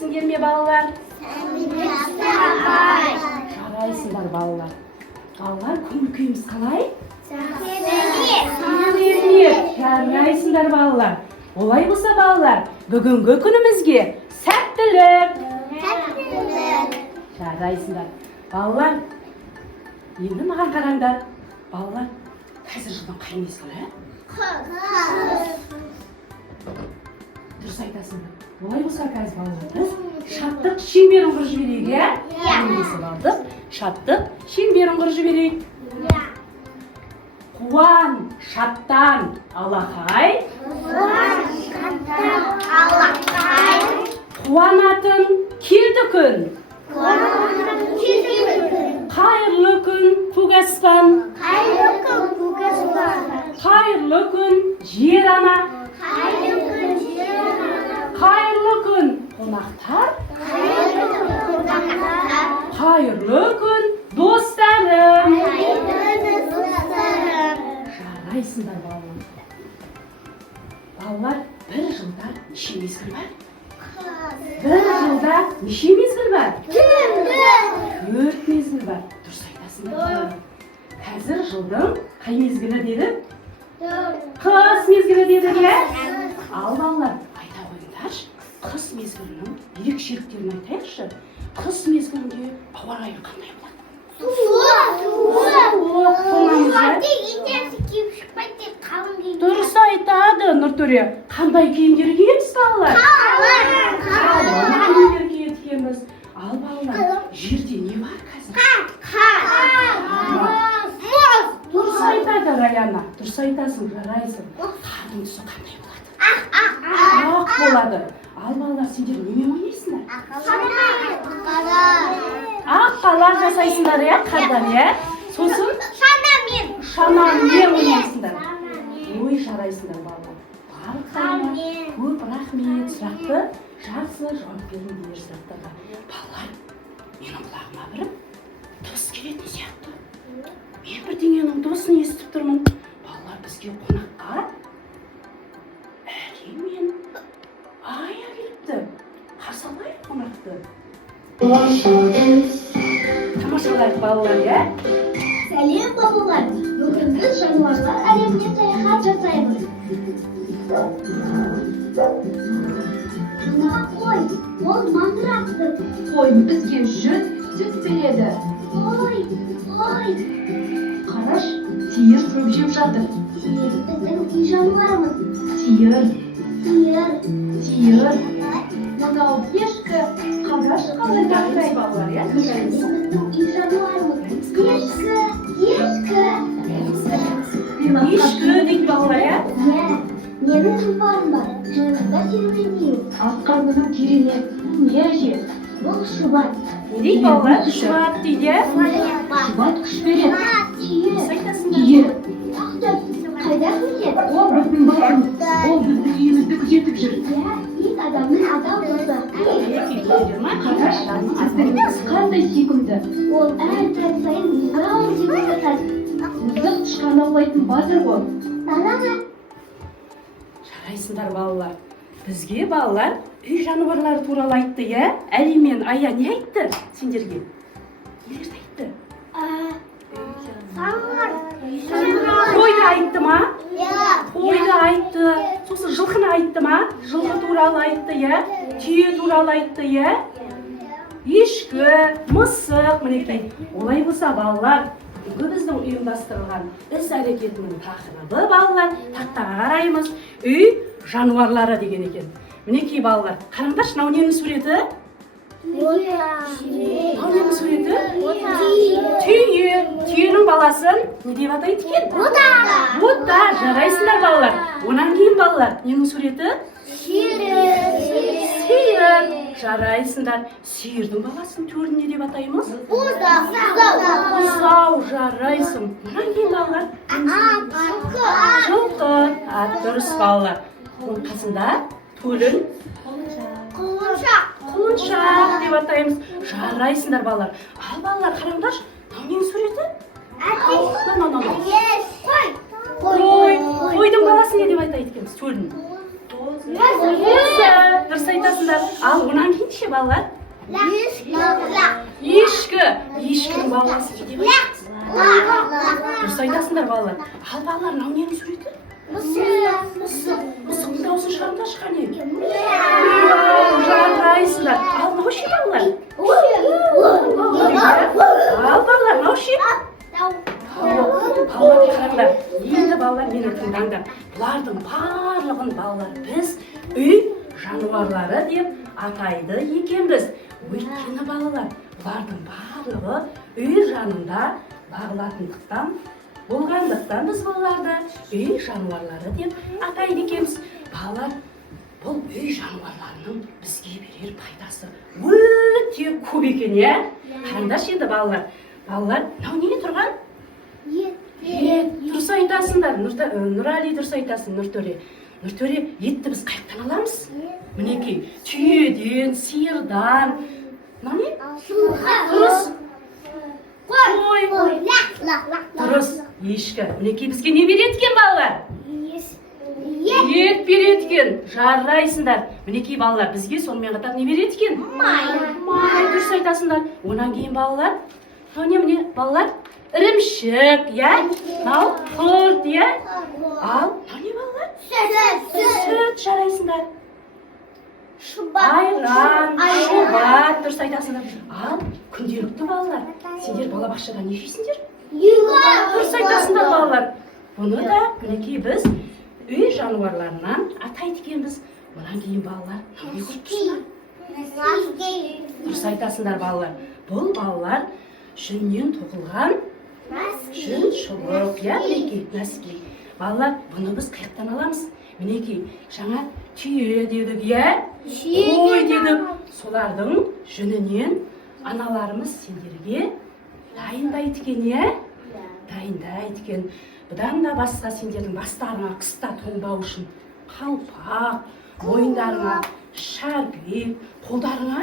Келесіңдер ме балалар? Жарайсыңдар балалар. Балалар, көңіл-күйіміз қалай? Жарайсыңдар балалар. Олай болса балалар, бүгінгі күнімізге сәттілік. Жарайсыңдар. Балалар, енді маған қараңдар. Балалар, қазір жылдың қай мезгілі? Дұрыс айтасыңдар. Олай болса қазір балалар, біз шаттық шеңберін құрып жіберейік, иә? Шаттық шеңберін құрып жіберейік. Қуан, шаттан, алақай. Қуанатын келді күн. Қайырлы күн, көк аспан. Қайырлы күн, жер ана. Қайырлы күн, қонақтар. Қайырлы күн, достарым. Жарайсыңдар балалар. Балалар, бір жылда неше мезгіл бар? Бір жылда неше мезгіл бар? 4 мезгіл бар. Дұрыс айтасыңдар. Қазір жылдың қай мезгілі дедік? Қыс мезгілі дедік, иә? Ал балалар, айта қойыңдаршы. Қыс мезгілінің ерекшеліктерін айтайықшы. Қыс мезгілінде ауа райы қандай болады? Дұрыс айтады, Нұртөре. Қандай киімдер киеміз балалар? Қалың киімдер киеміз. Ал балалар, жерде не бар қазір? Дұрыс айтады Раяна. Дұрыс айтасың, жарайсың. Қардың түсі қандай болады? Ақ болады. Ал балалар, сендер немен ойнайсыңдар? Ақ қала жасайсыңдар, иә? Қардан, иә? Сосын? Шанамен ойнайсыңдар. Ой, жарайсыңдар балалар. Барлықтарына көп рахмет, сұрақты жақсы жауап беріңдер сұрақтарға. Балалар, менің құлағыма бір дыбыс келетін сияқты. Мен бірдеңенің дыбысын естіп тұрмын. Балалар, бізге қонаққа әли мен Ая келіпті. Қарсы алайық қонақты. Тамашалайық балалар, иә? Сәлем балалар. Бүгін біз жануарлар әлеміне саяхат жасаймыз. Мына қой, ол маңырақты. Қой бізге жүн сүт береді. Қой. Қараш, сиыр шөп жеп жатыр. Сиыр біздің үй жануарымыз. Сиыр. Сиыр. Мынау ешкі. Қараш, қалай таңдайды балалар, иә? Біздің үй жануарымыз. Ешкі дейді балалар, иә? Менің тұлпарым бар. Жаңында серуендеймін. Ақ қарнының керене. Не әже? Бұл шұбат. Не дейді балалар? Шұбат дейді, иә? Шұбат күш береді. Түйе. Түйе. Қайда күзет? Ол біздің баламыз. Ол біздің үйімізді күзетіп жүр. Ит адамның адал досы. Қараш, сіздеріңіз қандай сүйкімді. Ол әр сәт сайын мыңғау деп жатады. Мұздық тышқан аулайтын батыр ғой. Салама. Жарайсыңдар балалар. Бізге балалар үй жануарлары туралы айтты, иә? Әли мен Ая не айтты сендерге? Нелерді айтты? Қойды айтты ма? Қойды айтты. Сосын жылқыны айтты ма? Жылқы туралы айтты, иә? Түйе туралы айтты, иә? Ешкі, мысық, мінекей. Олай болса балалар, бүгінгі біздің ұйымдастырылған іс-әрекетінің тақырыбы балалар, тақтаға қараймыз. Үй жануарлары деген екен. Мінекей балалар, қараңдаршы, мынау ненің суреті? Ненің суреті? Түйе. Түйенің баласын не деп атайды екен? Бота. Жарайсыңдар балалар. Онан кейін балалар, ненің суреті? Сиыр. Жарайсыңдар. Сиырдың баласын төрін не деп атаймыз? Бұзау. Жарайсың. Онан кейін балалар? Жылқы. Дұрыс балалар. Оның қасында төлін? Құлыншақ деп атаймыз. Жарайсыңдар балалар. Ал балалар, қараңдаршы, мынау ненің суреті? Қойдың баласы не деп айтайды екенбіз? Төлін. Дұрыс айтасыңдар Дұрыстайсыңдар. Ал онан кейін ше балалар? Ешкінің баласы не деп айтасыз? Дұрыс айтасыңдар балалар. Ал балалар, мынау ненің суреті? Мысықтың дауысын шығарыңдаршы қане. Жарайсыңдар. Ал мынау ше балалар? Ал балалар, мынау ше? Балалар қараңдар. Енді балалар мені тыңдаңдар. Бұлардың барлығын балалар біз үй жануарлары деп атайды екенбіз. Өйткені балалар, бұлардың барлығы үй жанында бағылатындықтан, болғандықтан біз бұларды үй жануарлары деп атайды екенбіз. Балалар, бұл үй жануарларының бізге берер пайдасы өте көп екен, е? Қараңдаршы енді балалар. Балалар, мынау не тұрған? Дұрыс айтасыңдар. Нұрали дұрыс айтасың, Нұртөре. Нұртөре, етті біз қайттан аламыз? Мінекей, түйеден, сиырдан. Мынау не? Дұрыс. Қой. Дұрыс. Ешкі. Мінекей бізге не береді екен, балалар? Ет береді екен. Жарайсыңдар. Мінекей балалар, бізге сонымен қатар не береді екен? Май. Дұрыс айтасыңдар. Онан кейін балалар, міне балалар, ірімшік, мынау құрт, ал не балалар? Сүт, жарайсыңдар. Айран, шұбат, дұрыс айтасыңдар. Ал күнделікті балалар, сендер балабақшада не жейсіңдер? Дұрыс айтасыңдар балалар. Бұны да мінекей біз үй жануарларынан атайды екенбіз. Онан кейін балалар, не көріп тұрсыңдар? Дұрыс айтасыңдар балалар. Бұл балалар жүннен тоқылған жүн шұлық, мінекей нәски. Балалар, бұны біз қаяқтан аламыз? Мінекей, жаңа түйе дедік, қой дедік. Солардың жүнінен аналарымыз сендерге дайындайды екен, дайындайды екен. Бұдан да басқа сендердің бастарыңа қыста тоңбау үшін қалпақ, мойындарыңа шарбек, қолдарыңа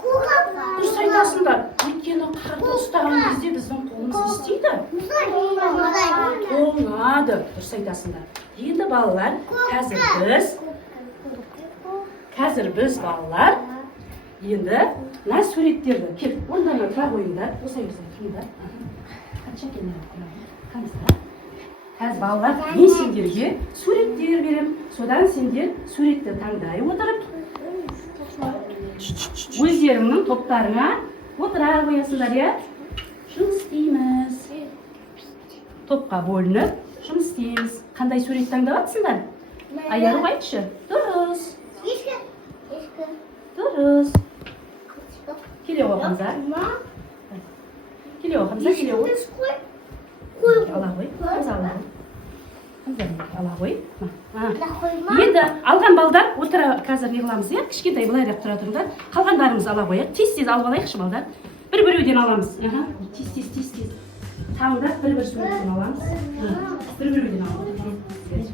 дұрыс айтасыңдар. Өйткені қарды ұстаған кезде біздің қолымыз не істейді? Тоңады. Дұрыс айтасыңдар. Енді балалар, қазір біз балалар, енді мына суреттерді кеп, орындана тұра қойыңдар. Осылай тұрыңдар. Қазір балалар, мен сендерге суреттер берем. Содан сендер суретті таңдай отырып, өздеріңнің топтарыңа отыра қоясыңдар, жұмыс істейміз. Топқа бөлініп, жұмыс істейміз. Қандай сурет таңдап жатсыңдар? Аяру айтшы. Дұрыс. Дұрыс. Келе оқыңыздар. Келе оқыңыздар, келе оқыңыздар. Ала қой. Ала қой. Енді алған балдар отыра қазір не қыламыз, кішкентай былайырақ тұра тұрыңдар. Қалғандарымыз ала қояйық. Тез алып алайықшы балдар. Бір-біреуден аламыз. Тез. Таңдап бір-бір суреттен аламыз. Бір-біреуден аламыз. Тез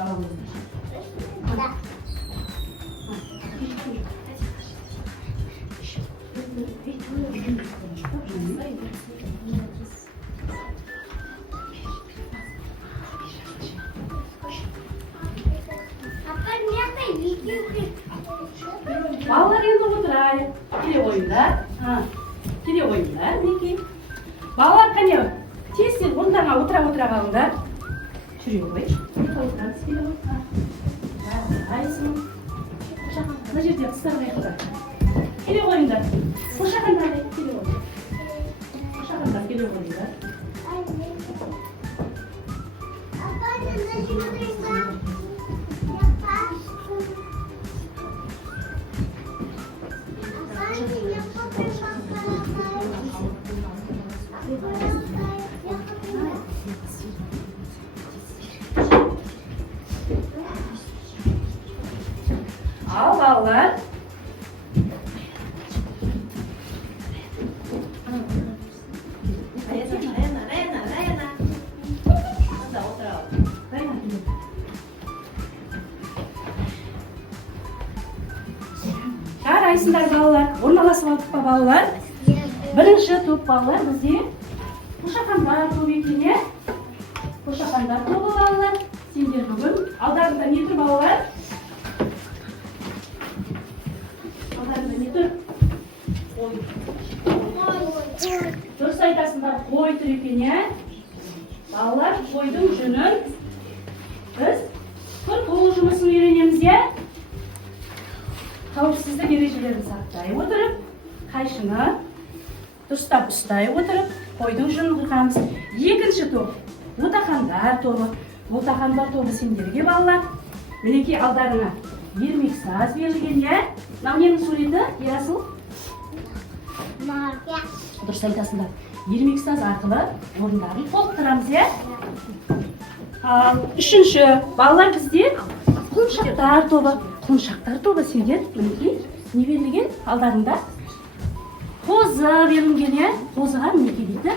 аламыз. Балалар енді отырайық. Келе ойындар. Мінекей. Балалар қане, тез орындарыңа отыра қалыңдар. Жүре қой. Отыраңыз, келе ғой. Жарайсың. Мына жерде қыстарға айқылдар. Келе қойыңдар. Қошақандар, келе қойыңдар. Қошақандар, келе қойыңдар. Ал балалар. Жарайсыңдар балалар. Орналасып алдық па балалар? Бірінші топ балалар бізде қошақандар тобы екен, қошақандар тобы балалар. Сендер бүгін алдарында не тұр балалар? Алдарында не тұр? Қой. Дұрыс айтасыңдар, қой тұр екен, е? Балалар, қойдың жүнін біз күн қолы жұмысын үйренеміз, е? Қауіпсіздік ережелерін сақтай отырып, қайшыны дұрыстап ұстай отырып, қойдың жүнін қиқамыз. Екінші топ, ботақандар тобы. Ботақандар тобы сендерге балалар. Мінекей алдарына ермек саз берілген, е? Мынау ненің суреті, Ерасыл? Дұрыс айтасыңдар. Ермек саз арқылы орындарын толықтырамыз, е? Ал үшінші балалар бізде құлыншақтар тобы. Құлыншақтар тобы сендер мінекей не берілген алдарында? Қозы берілген, е? Қозыға мінекей дейді.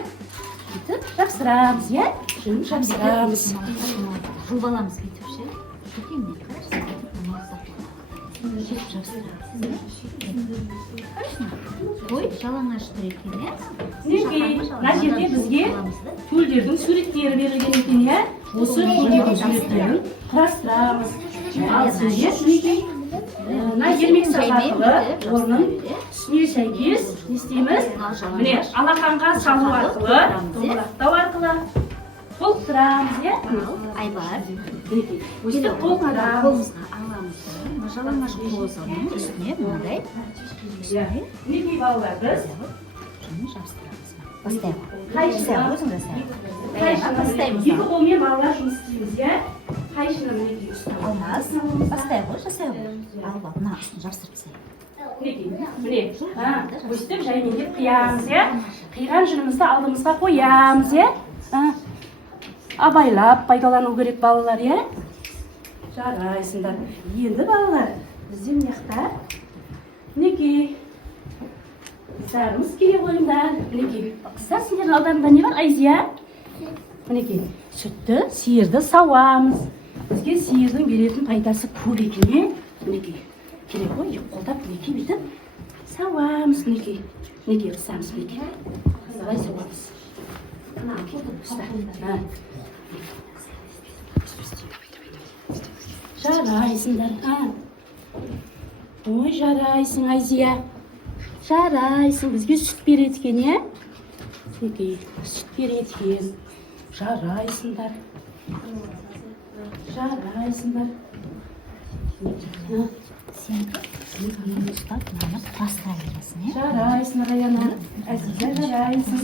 Жапсырамыз, е? Жүнін жапсырамыз. Жұлбаламыз бүйтіп ше. Кетемін қой жалаңаш тұр екен, е? Мінекей, мына жерде бізге төлдердің суреттері берілген екен, е? Осы төлдердің суреттерін құрастырамыз. Ал сіздер мінекей мына ермек саз арқылы оның үстіне сәйкес не істейміз? Міне алақанға салу арқылы, домалақтау арқылы толықтырамыз, е? Айбар, Мінекей, өстіп толықтырамыз. қолымызға аламыз. Жалаңаш қозының үстіне мынандай Мінекей балалар біз жүнін жабыстырамыз. Бастайық. қайшыны Өзің жасай. екі қолмен балалар жұмыс істейміз, е? Қайшыны мінекей ұстап Алмас. Бастайық ғой, жасайық. Ал бақ, мына үстін жабыстырып тастайық. Мінекей, міне, өстіп жаймендеп қиямыз, е? Қиған жүнімізді алдымызға қоямыз, е? Абайлап пайдалану керек балалар, е? Жарайсыңдар. Енді балалар, бізде мына жақта мінекей қыздарымыз келе қойыңдар. Мінекей, қыздар сендердің алдарында не бар, Айзия? Мінекей, сүтті, сиырды сауамыз. Бізге сиырдың беретін пайдасы көп екен, е? Мінекей, керек қой, екі қолдап мінекей бүйтіп сауамыз, мінекей. Мінекей қысамыз, мінекей. Қалай сауамыз? Жарайсыңдар. Ой, жарайсың, Айзия. Жарайсың, бізге сүт береді екен, е? Мінекей, сүт береді екен. Жарайсыңдар. Жарайсыңдар. Сен мынаны ұстап, мынаны құрастыра бересің, е? Жарайсың, Раяна. Әзиза, жарайсың.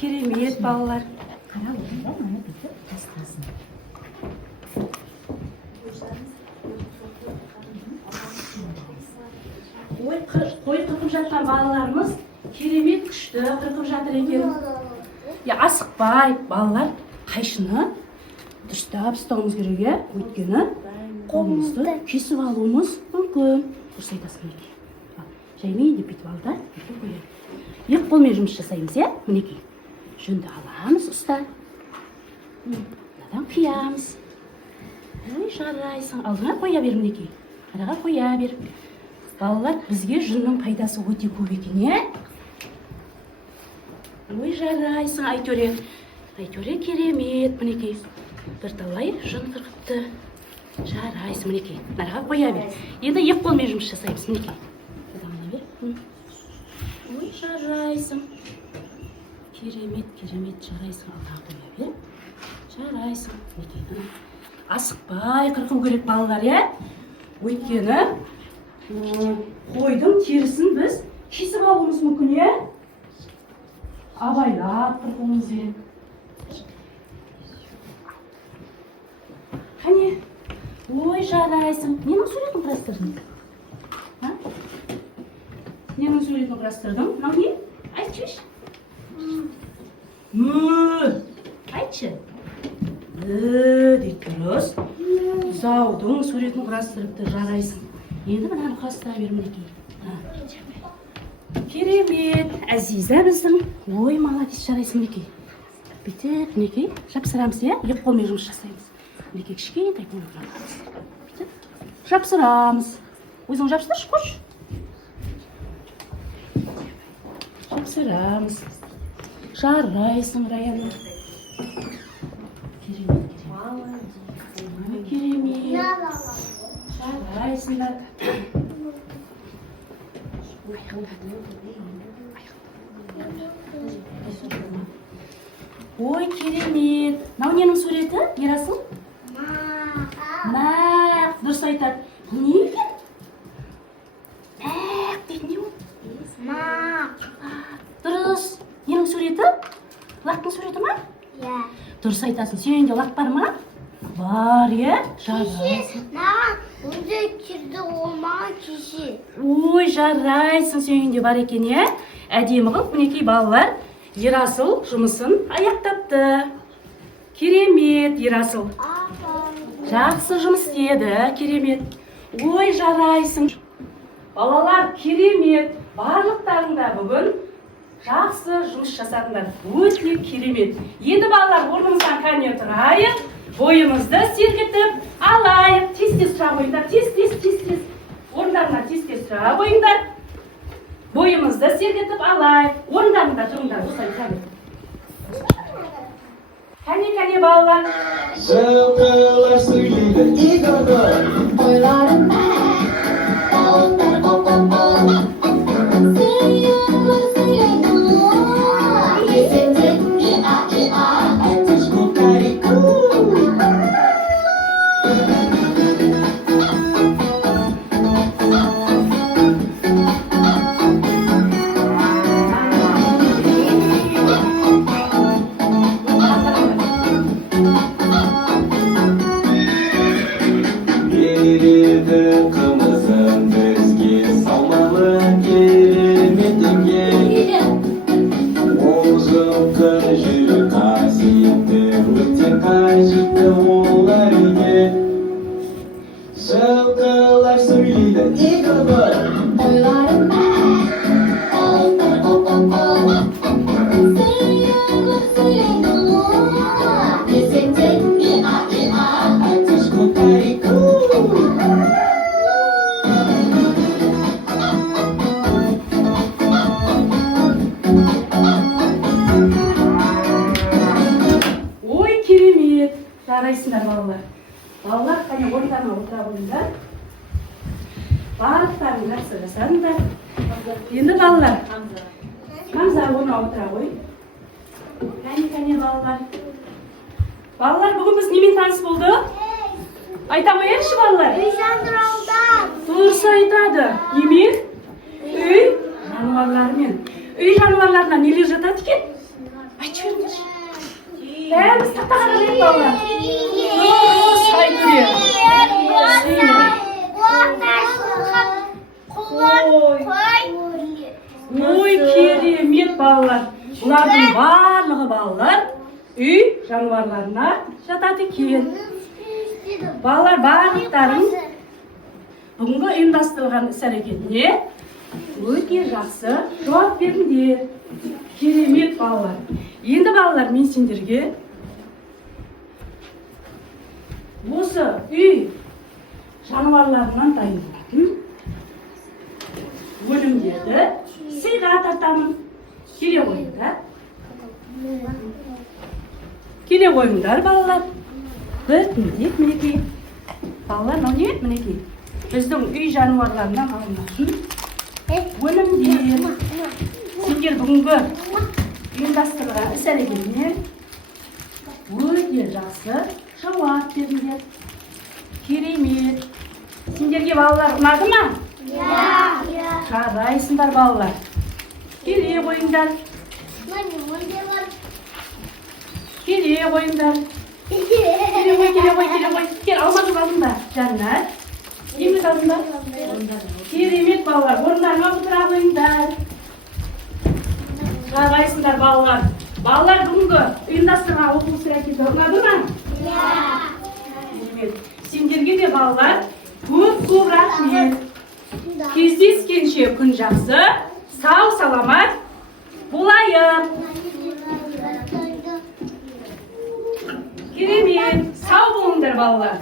Керемет балалар. Қара орында мына бүйтіп тастасын. Ой, қой қырқып жатқан балаларымыз керемет күшті қырқып жатыр екен. Асықпай, балалар қайшыны дұрыстап ұстауымыз керек, е? Өйткені қолымызды кесіп алуымыз мүмкін. Дұрыс айтасың, мінекей. Жаймен деп бүйтіп ал да, бүйтіп қояйық. Екі қолмен жұмыс жасаймыз, е? Мінекей. Жүнді аламыз, ұста. Мынадан қиямыз. Ой, жарайсың. Алдыңа қоя бер, мінекей. Араға қоя бер. Балалар, бізге жүннің пайдасы өте көп екен, е? Ой, жарайсың, Айтөре. Айтөре керемет, мінекей. Бірталай жүн қырқыпты. Жарайсың, мінекей. Араға қоя бер. Енді екі қолмен жұмыс жасаймыз, мінекей. Ой, жарайсың. Керемет, жарайсың. Араға қоя бер. Жарайсың, мінекей. Асықпай қырқу керек балалар, е? Өйткені қойдың терісін біз кесіп алуымыз мүмкін, е? Абайлап қырқуымыз керек. Қане? Ой, жарайсың. Ненің суретін құрастырдың? Ненің суретін құрастырдың? Мынау не? Айтшы. Айтшы. Дейді дұрыс. Заудың суретін құрастырыпты, жарайсың. Енді мынаны құрастыра бер, мінекей. Керемет, Әзиза біздің. Ой, молодец, жарайсың, мінекей. Бүйтіп, мінекей, жапсырамыз, е? Екі қолмен жұмыс жасаймыз. Мінекей, кішкентай қолмен жапсырамыз. Бүйтіп, жапсырамыз. Өзің жапсыршы, қош. Жапсырамыз. Жарайсың, Раяна. Керемет. жарайсыңдар. Ой, керемет. Мынау ненің суреті, Ерасыл? Мақ. Дұрыс айтады. Не екен? Мақ дейді, не ол? Дұрыс. Ненің суреті? Лақтың суреті ма? Дұрыс айтасың. Сүйенде лақ бар ма? Бар, е? Жарайсың. Ой, жарайсың, сүйенде бар екен, е? Әдемі қылып, мінекей балалар. Ерасыл жұмысын аяқтапты. Керемет, Ерасыл. Жақсы жұмыс істеді, керемет. Ой, жарайсың. Балалар, керемет. Барлықтарыңда бүгін жақсы жұмыс жасадыңдар. Өте керемет. Енді балалар, орнымыздан кәне тұрайық. Бойымызды сергітіп алайық. Тез-тез сұра қойыңдар. Тез. Орындарына тез-тез сұра қойыңдар. Бойымызды сергітіп алайық. Орындарында тұрыңдар. Осылай кәне. Кәне балалар. Жылқылар сөйлейді, Игорь. Ойларым дауылдар қоп-қоп. Сиырлар сөйлейді, есімде иа-иа. Әтіш кукарику. Береді қымызын бізге, салмалы кереметіңе. Ол жылқы жүрек қасиетті, өте қажетті олар үйге. Жылқылар сөйлейді, Игорь. Ойларым дауылдар қоп-қоп. Сиырлар сөйлейді, есімде иа-иа. Әтіш кукарику. Ой, керемет. Жарайсыңдар, балалар. Балалар, қане орындарына отыра қойыңдар. Барлықтарың жақсы жасадыңдар. Енді балалар, Хамза орнына отыра қой. Кәне балалар. Балалар, бүгін біз немен таныс болдық? Айта қояйықшы, балалар. Дұрыс айтады. Немен? Үй жануарларымен. Үй жануарларына нелер жатады екен? Айтшы беріңдерші. Бәріміз тақта қарайық, балалар. Дұрыс Ой, керемет балалар. Бұлардың барлығы балалар үй жануарларына жатады екен. Балалар, барлықтарың бүгінгі ұйымдастырылған іс-әрекетіне өте жақсы жауап бердіңдер. Керемет балалар. Енді балалар, мен сендерге осы үй жануарларынан дайындалатын өнімдерді сыйға тартамын. Келе қойыңдар, балалар. Біртіндеп, мінекей. Балалар, мынау не? Мінекей. Біздің үй жануарларынан алынатын өнімдер. Сендер бүгінгі ұйымдастырылған іс-әрекетіне өте жақсы жауап бердіңдер. Керемет. Сендерге балалар ұнады ма? Жарайсыңдар, балалар. Келе қойыңдар. Келе қойыңдар. Келе қой. Кел, алмадың алдың ба? Жаннат. Еміз алдың ба? Керемет, балалар. Орындарыңа отыра қойыңдар. Жарайсыңдар, балалар. Балалар, бүгінгі ұйымдастырған оқу іс-әрекеті ұнады ма? Сендерге де, балалар, көп рахмет. Кездескенше күн жақсы, сау саламат болайық. Керемет, сау болыңдар, балалар.